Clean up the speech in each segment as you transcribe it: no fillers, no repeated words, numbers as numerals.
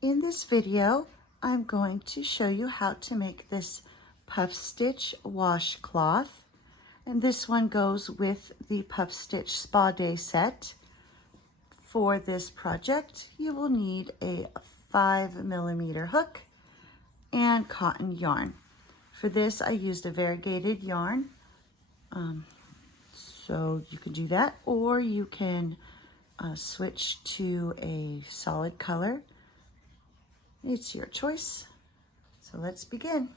In this video, I'm going to show you how to make this puff stitch washcloth. And this one goes with the puff stitch spa day set. For this project, you will need a 5mm hook and cotton yarn. For this, I used a variegated yarn. So you can do that, or you can switch to a solid color. It's your choice. So let's begin.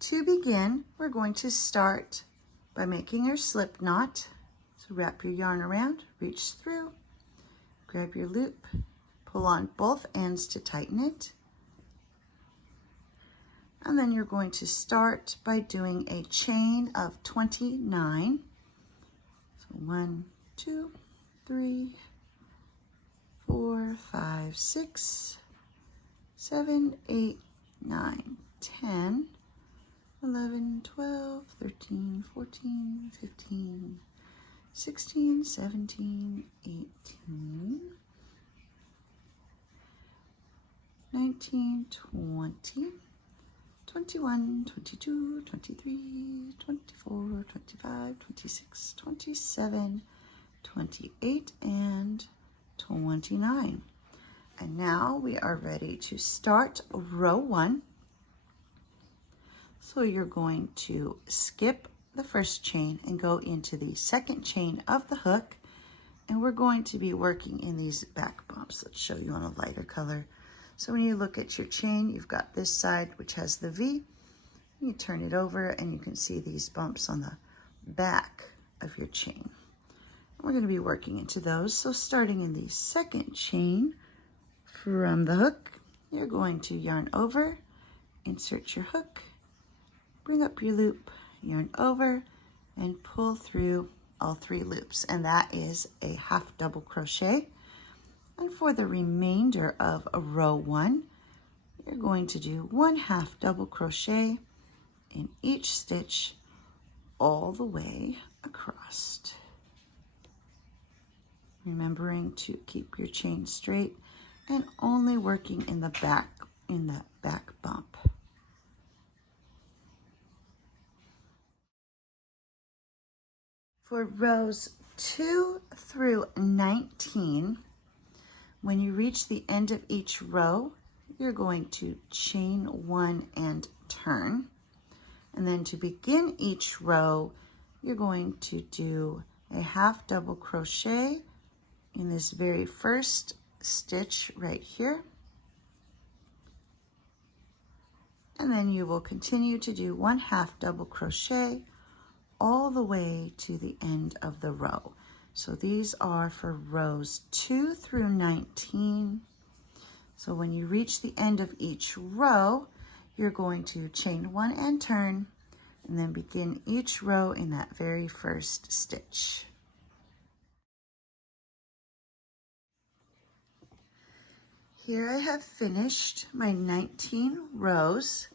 To begin, we're going to start by making your slip knot. So wrap your yarn around, reach through, grab your loop, pull on both ends to tighten it. And then you're going to start by doing a chain of 29. So 1, 2, 3, 4, 5, 6, 7, 8, 9, 10, 11, 12, 13, 14, 15, 16, 17, 18, 19, 20, 21, 22, 23, 24, 25, 26, 27, 28, and 29. And now we are ready to start row 1. So you're going to skip the first chain and go into the second chain of the hook, and we're going to be working in these back bumps. Let's show you on a lighter color. So when you look at your chain, you've got this side which has the V. You turn it over and you can see these bumps on the back of your chain. We're going to be working into those. So starting in the second chain from the hook, you're going to yarn over, insert your hook, bring up your loop, yarn over, and pull through all 3 loops. And that is a half double crochet. And for the remainder of row 1, you're going to do 1 half double crochet in each stitch all the way across. Remembering to keep your chain straight and only working in the back, in that back bump. For rows 2 through 19, when you reach the end of each row, you're going to chain 1 and turn. And then to begin each row, you're going to do a half double crochet in this very first stitch right here. And then you will continue to do 1 half double crochet all the way to the end of the row. So these are for rows 2 through 19. So when you reach the end of each row, you're going to chain 1 and turn, and then begin each row in that very first stitch. Here I have finished my 19 rows,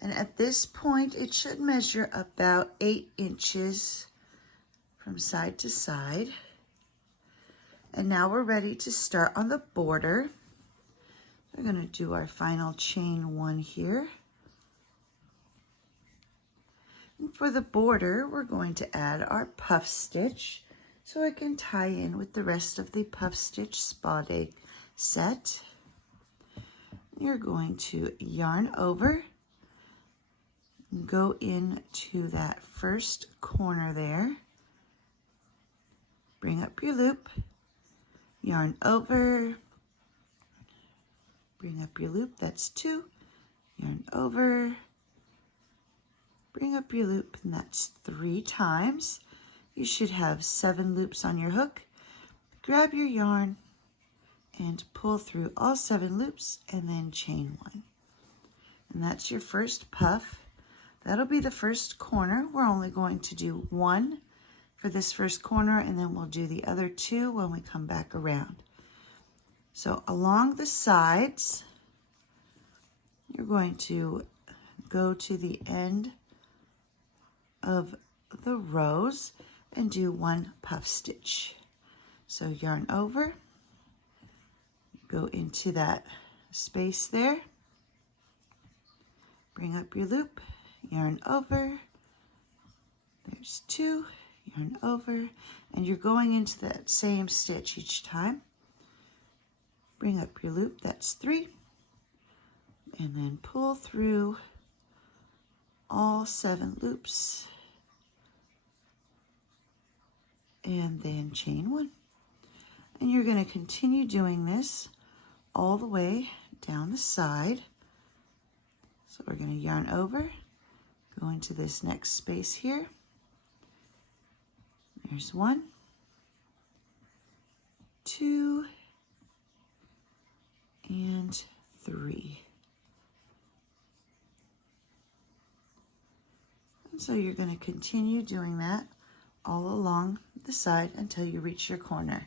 and at this point it should measure about 8 inches from side to side. And now we're ready to start on the border. We're going to do our final chain 1 here. And for the border, we're going to add our puff stitch so it can tie in with the rest of the puff stitch spa day set. You're going to yarn over, go into that first corner there, bring up your loop, yarn over, bring up your loop, that's 2, yarn over, bring up your loop, and that's 3 times. You should have 7 loops on your hook. Grab your yarn and pull through all 7 loops and then chain 1. And that's your first puff. That'll be the first corner. We're only going to do 1 for this first corner, and then we'll do the other 2 when we come back around. So along the sides, you're going to go to the end of the rows and do 1 puff stitch. So yarn over, Go into that space there, bring up your loop, yarn over, there's 2, yarn over, and you're going into that same stitch each time. Bring up your loop, that's 3, and then pull through all 7 loops, and then chain 1. And you're going to continue doing this all the way down the side. So we're going to yarn over, go into this next space here. There's 1, 2, and 3. And so you're going to continue doing that all along the side until you reach your corner.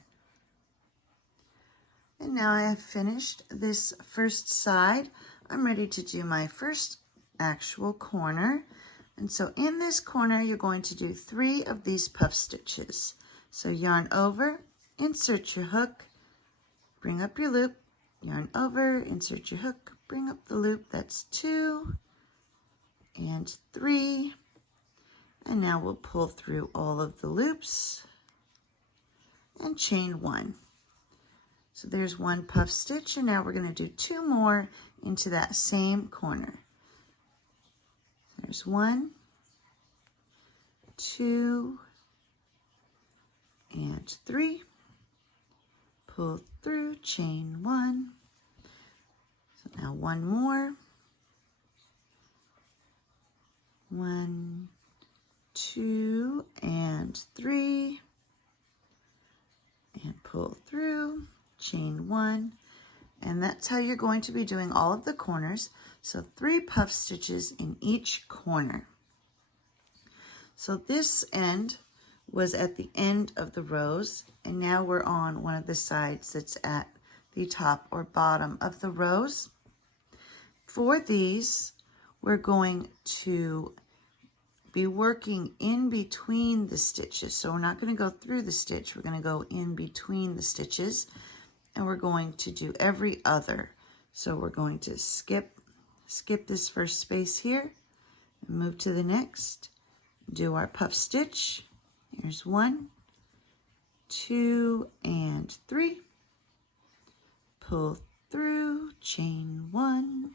And now I have finished this first side. I'm ready to do my first actual corner. And so in this corner, you're going to do 3 of these puff stitches. So yarn over, insert your hook, bring up your loop, yarn over, insert your hook, bring up the loop, that's 2 and 3. And now we'll pull through all of the loops and chain 1. So there's 1 puff stitch, and now we're going to do 2 more into that same corner. There's 1, 2, and 3. Pull through, chain 1. So now 1 more. 1, 2, and 3. And pull through, chain 1, and that's how you're going to be doing all of the corners. So 3 puff stitches in each corner. So this end was at the end of the rows, and now we're on one of the sides that's at the top or bottom of the rows. For these, we're going to be working in between the stitches. So we're not going to go through the stitch, we're going to go in between the stitches. And we're going to do every other. So we're going to skip this first space here, and move to the next, do our puff stitch. Here's 1, 2, and 3. Pull through, chain 1.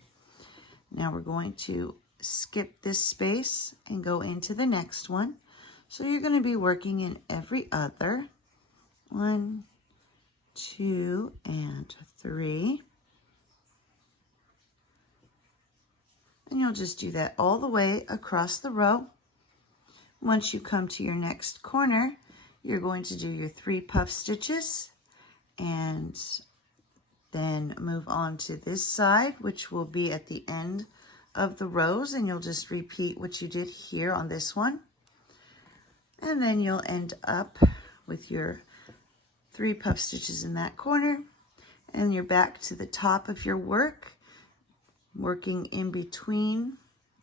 Now we're going to skip this space and go into the next one. So you're going to be working in every other. 1, 2, and 3. And you'll just do that all the way across the row. Once you come to your next corner, you're going to do your 3 puff stitches and then move on to this side, which will be at the end of the rows, and you'll just repeat what you did here on this one. And then you'll end up with your 3 puff stitches in that corner, and you're back to the top of your work, working in between,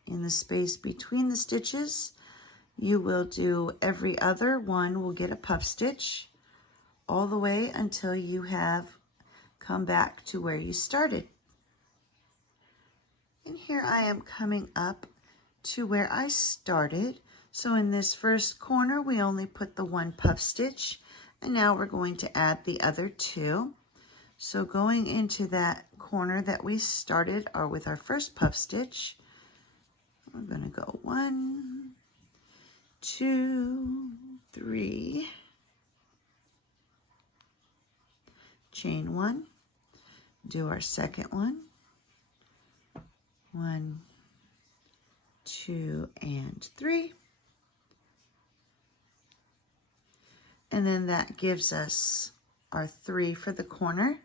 in the space between the stitches. You will do every other one will get a puff stitch all the way until you have come back to where you started. And here I am coming up to where I started. So in this first corner, we only put the 1 puff stitch, and now we're going to add the other 2. So going into that corner that we started or with our first puff stitch, we're going to go 1, 2, 3, chain 1, do our second one, 1, 2, and 3. And then that gives us our 3 for the corner.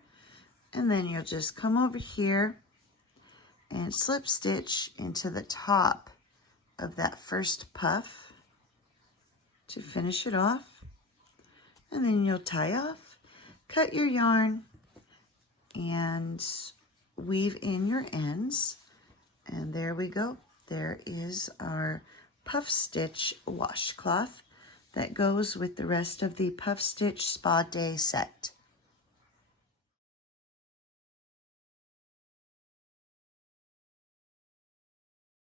And then you'll just come over here and slip stitch into the top of that first puff to finish it off. And then you'll tie off, cut your yarn, and weave in your ends. And there we go. There is our puff stitch washcloth that goes with the rest of the puff stitch spa day set.